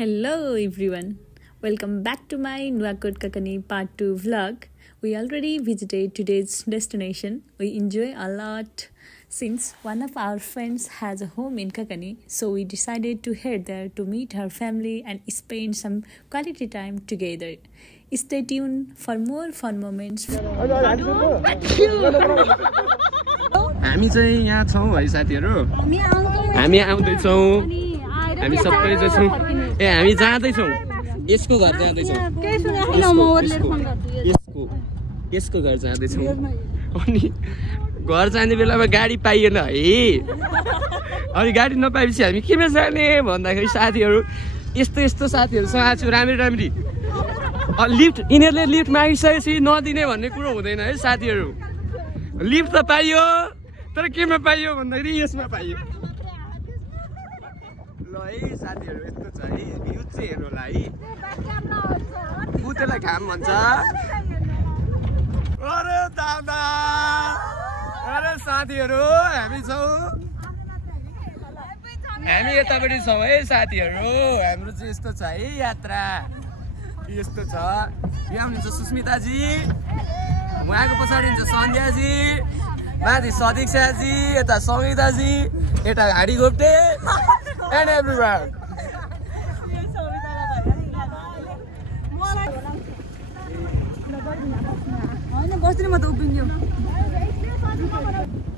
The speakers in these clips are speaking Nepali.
Hello everyone, welcome back to my Nuwakot Kakani part 2 vlog. We already visited today's destination. We enjoy a lot since one of our friends has a home in Kakani, so we decided to head there to meet her family and spend some quality time together. Stay tuned for more fun moments. हामी चाहिँ यहाँ छौं है साथीहरु हामी आउँदै छौं हामी सबै छौं हामी जाँदै छौं यसको घर जाँदै छौं यसको घर जाँदै छौं अनि घर जाने बेलामा गाडी पाइएन है अनि गाडी नपाएपछि हामी केमा जाने भन्दाखेरि साथीहरु यस्तो साथीहरुसँग आज राम्री लिफ्ट इनेरले लिफ्ट मागिसकेपछि नदिने भन्ने कुरो हुँदैन है साथीहरु लिफ्ट त पाइयो तर केमा पाइयो भन्दाखेरि यसमा पाइयो ल है साथीहरु यस्तो छ है भ्यू चाहिँ हेर्नु होला है बुतेलाई घाम भन्छ अरे दादा अरे साथीहरु हामी यतापट्टि छौं है साथीहरु हाम्रो चाहिँ यस्तो छ है यात्रा यस्तो छ यहाँ हुनुहुन्छ सुस्मिताजी उहाँको पछाडि हुन्छ सन्ध्याजी माथि सदीक्षाजी यता सङ्गीताजी यता हाडी गोप्टे एन्ड एभ्रीवन हैन बस्दिन म त उभिन्छु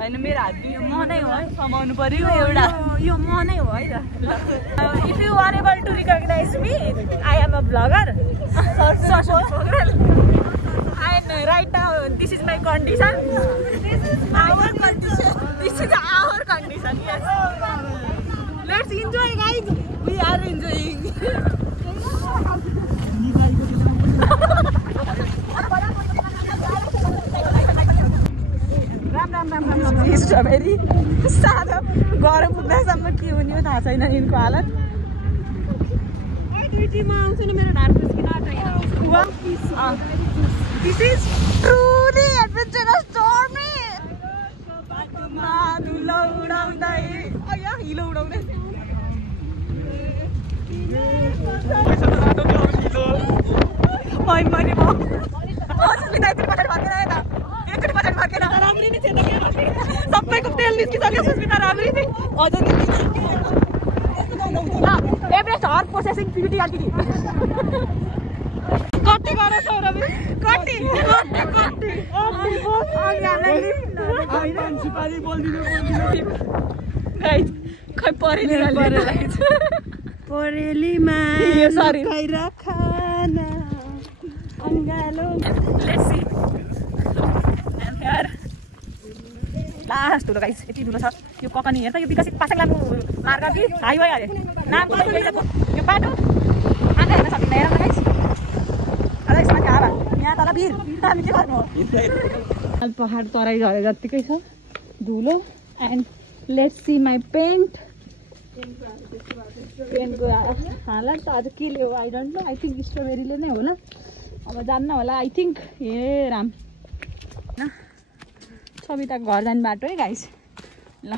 हैन मेरो हात यो म नै हो है समाउनु पर्यो एउटा यो म नै हो है if you are able to recognise me I am a blogger and right now this is my condition. This is our condition. Yes, let's enjoy guys, we are enjoying. Ram strawberry सादा गरम पुग्दासम्म के हुने हो थाहा छैन यिनको हालत दुईटीमा आउँछ नि मेरो ढाड किन This is truly adventurous story. Madula udaundai. Aya hilo udaunde. Oi mane mo. Suspita यति बजेट फर्केर आयो त एकचोटि बजेट फर्केर राम्री नै थियो त सबैको तेल निस्किसक्यो सुस्मिता राम्री चाहिँ अझ एभरेस्ट हर प्रोसेसिङ पिटी आल्टिटी कति बारा छ रवि कति हैन सुपारी बोल्दिनु गाइस खै परेलीमा यो सरी खाइरा खाना अंगालो let's see and here last दुलो गाइस यति दुलो छ यो ककनी हेर त यो विकसित पासङ लामो मार्ग कि हाइवे अरे नाम कति लेख्छ यो बाटो आँखा हेर्न सकिँदैन हेर गाइस यहाँ तल भिर हामी के गर्नु पहाड तराई झरे जतिकै छ धुलो एन्ड लेट्स सी माई पेन्टको हालत त अझ के ल्यायो I don't know I think स्ट्रबेरीले नै होला अब जान्न होला आई थिङ्क हे राम होइन सविताको घर जाने बाटो है गाइस ल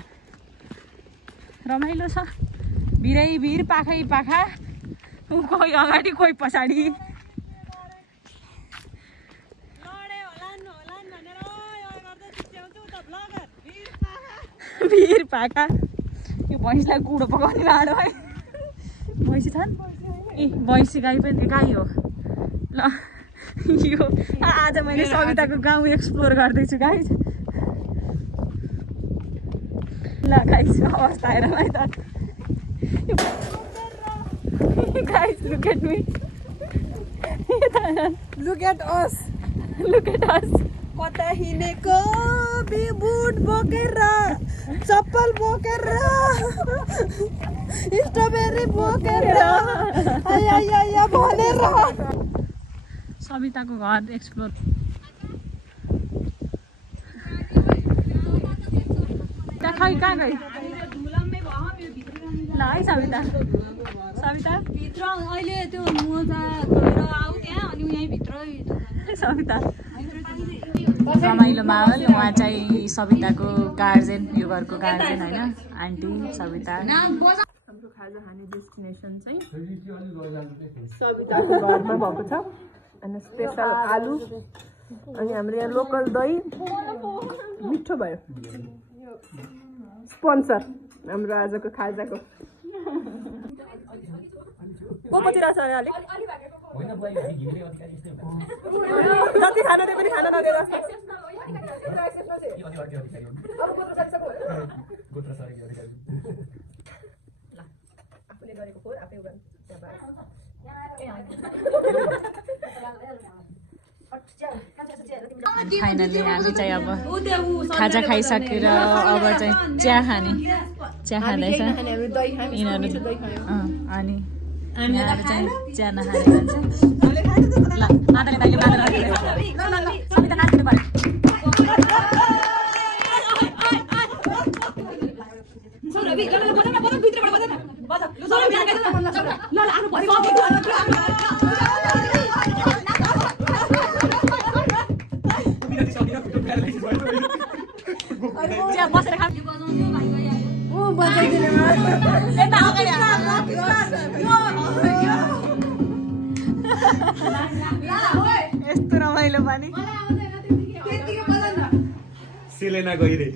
रमाइलो छ भिरै भिर पाखै पाखा कोही अगाडि कोही पछाडि भिर पाका यो भैँसीलाई कुडो पकाउने भाँडो है भैँसी छन् ए भैँसी गाई पनि गाई हो ल यो आज मैले सविताको गाउँ एक्सप्लोर गर्दैछु गाइस ल गाइस अवस्था हेर है त guys look at me look at us कता हिँडेको बुट बोकेर चप्पल बोकेर स्ट्रबेरी बोकेर आया भनेर सविताको घर एक्सप्लोर खै कहाँ गई ल है सविता भित्र अहिले त्यो मोजा धोएर आऊ त्यहाँ अनि यहीँ भित्रै सविता रमाइलो माहौल उहाँ चाहिँ सविताको गार्जेन यो घरको गार्जेन होइन आन्टी सविता आज हामी डेस्टिनेसन चाहिँ सविताको घरमा भएको छ अनि स्पेशल आलु अनि हाम्रो यहाँ लोकल दही मिठो भयो स्पोन्सर हाम्रो आजको खाजाको को पतिरा छ अलिक जति खाना दे पनि खाना नदिएर आफूले गरेको फोर आफै उगान फाइनली हामी चाहिँ अब खाजा खाइसकेर अब चाहिँ चिया खाँदैछ यिनीहरू अनि यिनीहरू चाहिँ चिया नखाने भन्छ यस्तो रमाइलो पनि सेलेना गइरे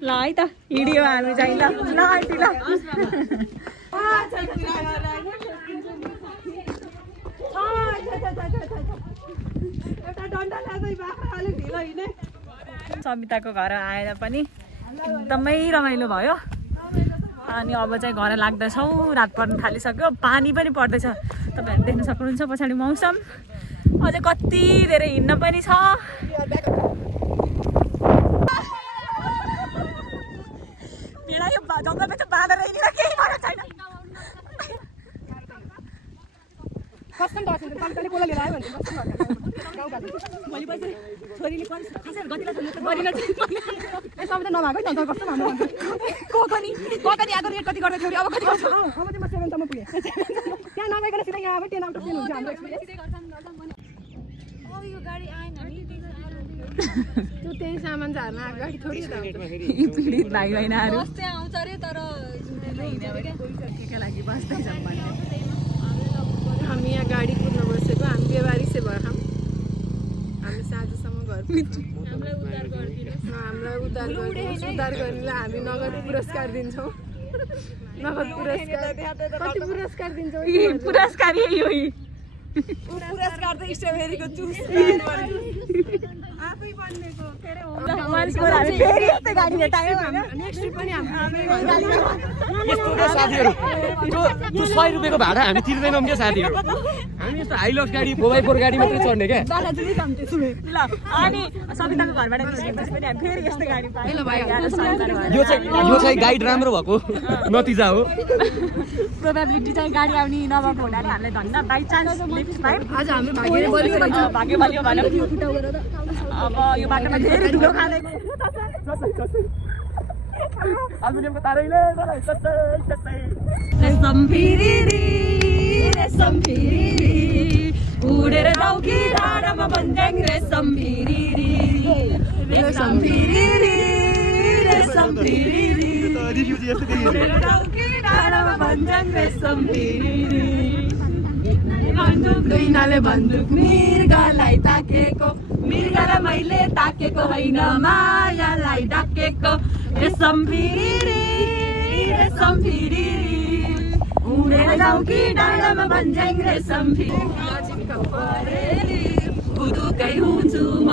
ल है त हिँड्यो हामी चाहिँ ल आन्टी ल सविताको घर आएर पनि एकदमै रमाइलो भयो अनि अब चाहिँ घर लाग्दैछौँ रात पर्न थालिसक्यो पानी पनि पर्दैछ तपाईहरु देख्न सक्नुहुन्छ पछाडि मौसम अझै कति धेरै हिँड्न पनि छ यो जङ्गलमा चाहिँ बाँधेर हिँडेर केही भएको छैन कस्तो दर्शन कम्पनी बोला लिएर आयो भने कस्तो गाउँका मैले पछि छोरीले पनि खासै गतिला छ गरिन ए सब त नभएको नि त कस्तो भन्नु कोकनी आको रेट कति गर्दै थियो अब कति गर्छ अब चाहिँ म 7 सम्म पुगे त्यहाँ नगइकन सिधै यहाँबाट टेन आउट अफ 10 हुन्छ हाम्रो एक्सपिरियन्स त्यो त्यही सामान झार्न आएको गाडी थोडी त पीडित भाइ बहिनीहरू आउँछ रे तर के लागि बस्दैछन् भन्ने हामी यहाँ गाडी कुद्न बसेको हामी बेवारी से भएर हामी साँझसम्म घर हामीलाई उद्धार गर्नेलाई हामी नगद पुरस्कार दिन्छौँ नगद पुरस्कार कति पुरस्कार दिन्छौँ पुरस्कार यही हो पुरस्कार त स्ट्रबेरीको जुस आफै बन्नेको के अरे नेक्स्ट ट्रिप पनि यस्तो के साथीहरू त्यो 100 रुपियाँको भाडा हामी तिर्दैनौँ क्या साथीहरू हामी यस्तो हाइलक्स गाडी 4x4 गाडी मात्रै चढ्ने क्या अनि सबिताको घरबाट निस्केपछि पनि हामी फेरि यस्तो गाडी पायौँ यो चाहिँ गाइड राम्रो भएको नतिजा हो प्रोबेबिलिटी चाहिँ गाडी आउने नभएको हुनाले हामीलाई धन्दा बाई चान्स आज हाम्रो भाग्य बलियो भाग्य बलियो भनौँ अब यो बाटोमा धेरै धुलो खाँदै उडेर जाऊ कि डाँडामा भन्ज्याङ रेशम फिरिरी रेशम फिरिरी रेशम फिरिरी उडेर जाऊ कि डाँडामा भन्ज्याङ रेशम फिरिरी बन्दुक दुईनाले बन्दुक मृगलाई ताकेको मृगलाई मैले ताकेको होइन मायालाई डाकेको रेशम फिरिरी रेशम फिरिरी उडेर जाऊ कि डाँडामा भन्ज्याङ रेशम फिरिरी उदुकै हुन्छु म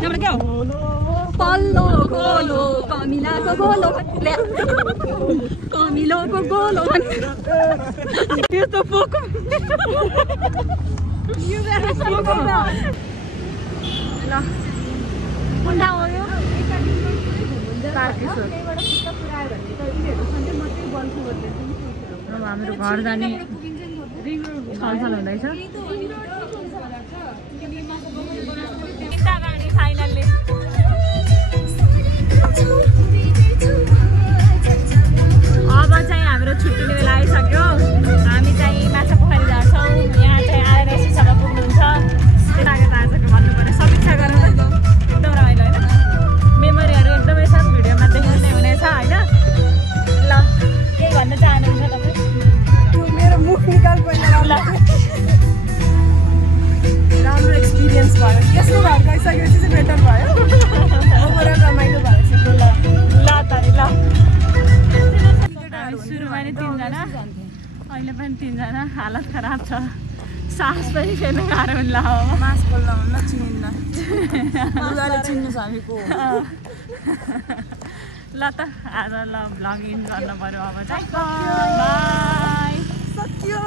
त्यहाँबाट क्या हो पल्लो गोलो कमिलाको गोलो कमिलोको गोलो यस्तो पोको ल कुन ठाउँ हो यो अब हाम्रो घर जाने छलफल हुँदैछ फाइनल्ली अब चाहिँ हाम्रो छुट्टिने बेला आइसक्यो हामी चाहिँ माछा पोखरी झार्छौँ यहाँ चाहिँ आएर सिसामा पुग्नुहुन्छ त्यही लागेर आजको भन्नु पर्यो समीक्षा गरेर एकदम रमाइलो होइन मेमोरीहरू एकदमै छ भिडियोमा देखाउने हुनेछ होइन ल केही भन्न चाहनुहुन्छ तपाईँ मेरो मुख निकाल पहिला राम्रो एक्सपिरियन्स भयो यस्तो घर गइसकेपछि चाहिँ बेटर भयो ओभरअल रमाइलो भयो ल त ल सुरुमा नै 3 जना अहिले पनि 3 जना हालत खराब छ सास पनि फेर्नु गाह्रो होला हो मास बोल्न हुन्न चिनिन्न लुगाले चिन्नु छ हामीको ल त आज ल भ्लग इन गर्नु पर्यो अब चाहिँ बाई सक्यो